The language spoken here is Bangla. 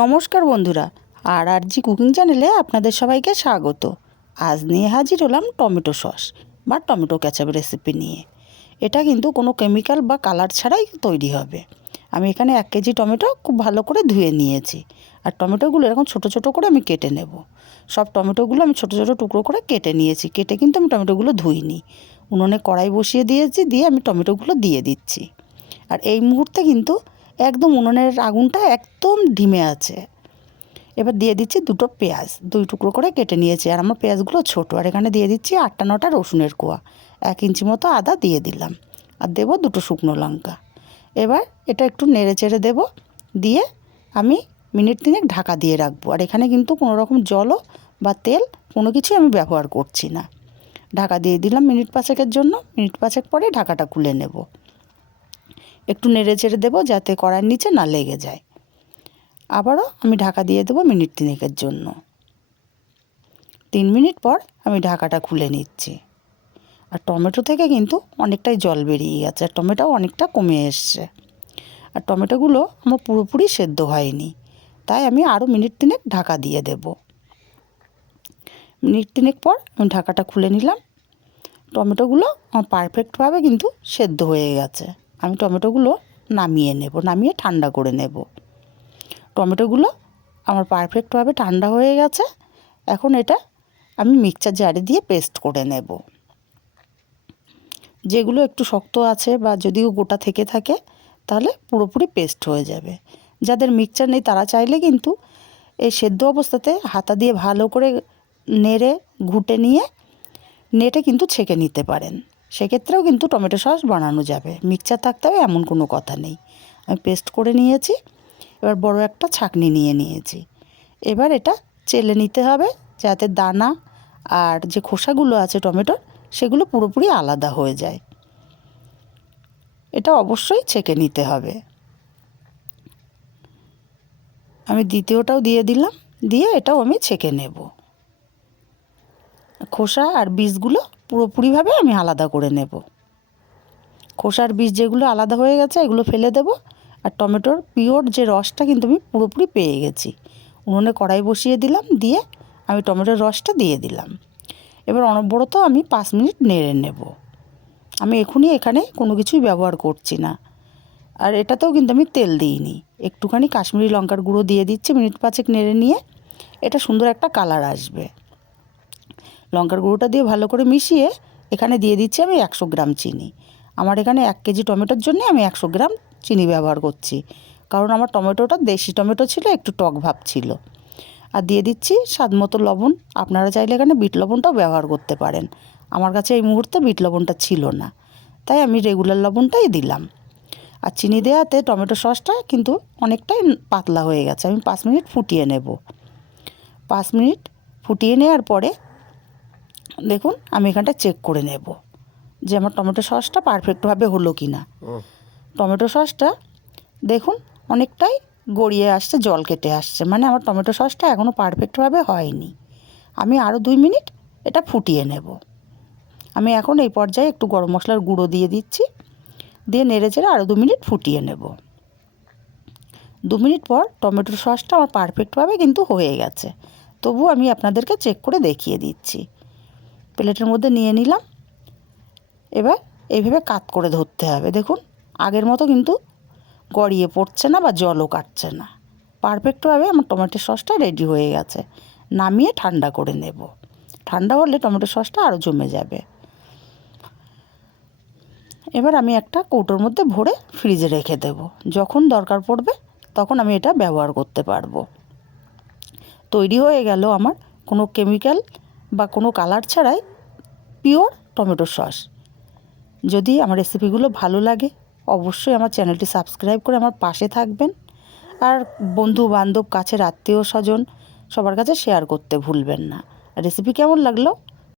নমস্কার বন্ধুরা, আর জি কুকিং চ্যানেলে আপনাদের সবাইকে স্বাগত। আজ নিয়ে হাজির হলাম টমেটো সস বা টমেটো কেচাপ রেসিপি নিয়ে। এটা কিন্তু কোনো কেমিক্যাল বা কালার ছাড়াই তৈরি হবে। আমি এখানে 1 কেজি টমেটো খুব ভালো করে ধুয়ে নিয়েছি। আর টমেটোগুলো এরকম ছোট ছোট করে আমি কেটে নেব। সব টমেটোগুলো আমি ছোট ছোট টুকরো করে কেটে নিয়েছি। কেটে কিন্তু আমি টমেটোগুলো ধুইনি। উনুনে কড়াই বসিয়ে দিয়েছি, দিয়ে আমি টমেটোগুলো দিয়ে দিচ্ছি। আর এই মুহূর্তে কিন্তু একদম উনুনের আগুনটা একদম ধিমে আছে। এবার দিয়ে দিচ্ছি 2টো পেঁয়াজ, 2 টুকরো করে কেটে নিয়েছি। আর আমার পেঁয়াজগুলো ছোটো। আর এখানে দিয়ে দিচ্ছি 8টা-9টা রসুনের কোয়া, 1 ইঞ্চি মতো আদা দিয়ে দিলাম। আর দেবো 2টো শুকনো লঙ্কা। এবার এটা একটু নেড়ে চেড়ে দেবো। দিয়ে আমি মিনিট 3 ঢাকা দিয়ে রাখবো। আর এখানে কিন্তু কোনো রকম জলও বা তেল কোনো কিছুই আমি ব্যবহার করছি না। ঢাকা দিয়ে দিলাম মিনিট 5-এর জন্য। মিনিট 5 পরে ঢাকাটা খুলে নেব। একটু নেড়ে চেড়ে দেবো যাতে কড়াইয়ের নিচে না লেগে যায়। আবারও আমি ঢাকা দিয়ে দেবো মিনিট 3-এর জন্য। 3 মিনিট পর আমি ঢাকাটা খুলে নিচ্ছি। আর টমেটো থেকে কিন্তু অনেকটাই জল বেরিয়ে গেছে, আর টমেটোও অনেকটা কমে এসছে। আর টমেটোগুলো আমার পুরোপুরি সেদ্ধ হয়নি, তাই আমি আরও মিনিট 3 ঢাকা দিয়ে দেব। মিনিট 3 পর আমি ঢাকাটা খুলে নিলাম। টমেটোগুলো আমার পারফেক্টভাবে কিন্তু সেদ্ধ হয়ে গেছে। আমি টমেটোগুলো নামিয়ে নেব, নামিয়ে ঠান্ডা করে নেব। টমেটোগুলো আমার পারফেক্টভাবে ঠান্ডা হয়ে গেছে। এখন এটা আমি মিক্সচার জারে দিয়ে পেস্ট করে নেব। যেগুলো একটু শক্ত আছে বা যদিও গোটা থেকে থাকে তাহলে পুরোপুরি পেস্ট হয়ে যাবে। যাদের মিক্সচার নেই তারা চাইলে কিন্তু এই সেদ্ধ অবস্থাতে হাতা দিয়ে ভালো করে নেড়ে ঘুটে নিয়ে নেটে কিন্তু ছেঁকে নিতে পারেন। সেক্ষেত্রেও কিন্তু টমেটো সস বানানো যাবে। মিক্সচার থাকতে হবে এমন কোনো কথা নেই। আমি পেস্ট করে নিয়েছি। এবার বড় একটা ছাঁকনি নিয়ে নিয়েছি। এবার এটা চেলে নিতে হবে যাতে দানা আর যে খোসাগুলো আছে টমেটোর সেগুলো পুরোপুরি আলাদা হয়ে যায়। এটা অবশ্যই ছেঁকে নিতে হবে। আমি দ্বিতীয়টাও দিয়ে দিলাম, দিয়ে এটাও আমি ছেঁকে নেব। খোসা আর বীজগুলো পুরোপুরিভাবে আমি আলাদা করে নেব। খোসার বীজ যেগুলো আলাদা হয়ে গেছে এগুলো ফেলে দেব। আর টমেটোর পিওর যে রসটা কিন্তু আমি পুরোপুরি পেয়ে গেছি। উনুনে কড়াই বসিয়ে দিলাম, দিয়ে আমি টমেটোর রসটা দিয়ে দিলাম। এবার অনবরত আমি 5 মিনিট নেড়ে নেব। আমি এখানে কোনো কিছুই ব্যবহার করছি না। আর এটাতেও কিন্তু আমি তেল দিইনি। একটুখানি কাশ্মীরি লঙ্কার গুঁড়ো দিয়ে দিচ্ছি। মিনিট 5 নেড়ে নিয়ে এটা সুন্দর একটা কালার আসবে। লঙ্কার গুঁড়োটা দিয়ে ভালো করে মিশিয়ে এখানে দিয়ে দিচ্ছি আমি 100 গ্রাম চিনি। আমার এখানে 1 কেজি টমেটোর জন্য আমি 100 গ্রাম চিনি ব্যবহার করছি, কারণ আমার টমেটোটা দেশি টমেটো ছিল, একটু টক ভাব ছিল। আর দিয়ে দিচ্ছি স্বাদ মতো লবণ। আপনারা চাইলে এখানে বিট লবণটাও ব্যবহার করতে পারেন। আমার কাছে এই মুহূর্তে বিট লবণটা ছিল না, তাই আমি রেগুলার লবণটাই দিলাম। আর চিনি দেওয়াতে টমেটো সসটা কিন্তু অনেকটাই পাতলা হয়ে গেছে। আমি 5 মিনিট ফুটিয়ে নেব। 5 মিনিট ফুটিয়ে নেওয়ার পরে দেখুন আমি এখানটা চেক করে নেব যে আমার টমেটো সসটা পারফেক্টভাবে হলো কি না। টমেটো সসটা দেখুন অনেকটাই গড়িয়ে আসছে, জল কেটে আসছে, মানে আমার টমেটো সসটা এখনও পারফেক্টভাবে হয়নি। আমি আরও 2 মিনিট এটা ফুটিয়ে নেব। আমি এখন এই পর্যায়ে একটু গরম মশলার গুঁড়ো দিয়ে দিচ্ছি, দিয়ে নেড়ে চেড়ে আরও 2 মিনিট ফুটিয়ে নেব। 2 মিনিট পর টমেটো সসটা আমার পারফেক্টভাবে কিন্তু হয়ে গেছে। তবু আমি আপনাদেরকে চেক করে দেখিয়ে দিচ্ছি। প্লেটের মধ্যে নিয়ে নিলাম। এবার এইভাবে কাত করে ধরতে হবে। দেখুন আগের মতো কিন্তু গড়িয়ে পড়ছে না বা জলও কাটছে না। পারফেক্টভাবে আমার টমেটো সসটা রেডি হয়ে গেছে। নামিয়ে ঠান্ডা করে নেব। ঠান্ডা হলে টমেটো সসটা আরও জমে যাবে। এবার আমি একটা কৌটোর মধ্যে ভরে ফ্রিজে রেখে দেব। যখন দরকার পড়বে তখন আমি এটা ব্যবহার করতে পারবো। তৈরি হয়ে গেল আমার কোনো কেমিক্যাল বা কোনো কালার ছাড়াই পিওর টমেটো সস। যদি আমার রেসিপিগুলো ভালো লাগে অবশ্যই আমার চ্যানেলটি সাবস্ক্রাইব করে আমার পাশে থাকবেন। আর বন্ধু বান্ধব, কাছের আত্মীয় স্বজন সবার কাছে শেয়ার করতে ভুলবেন না। রেসিপি কেমন লাগলো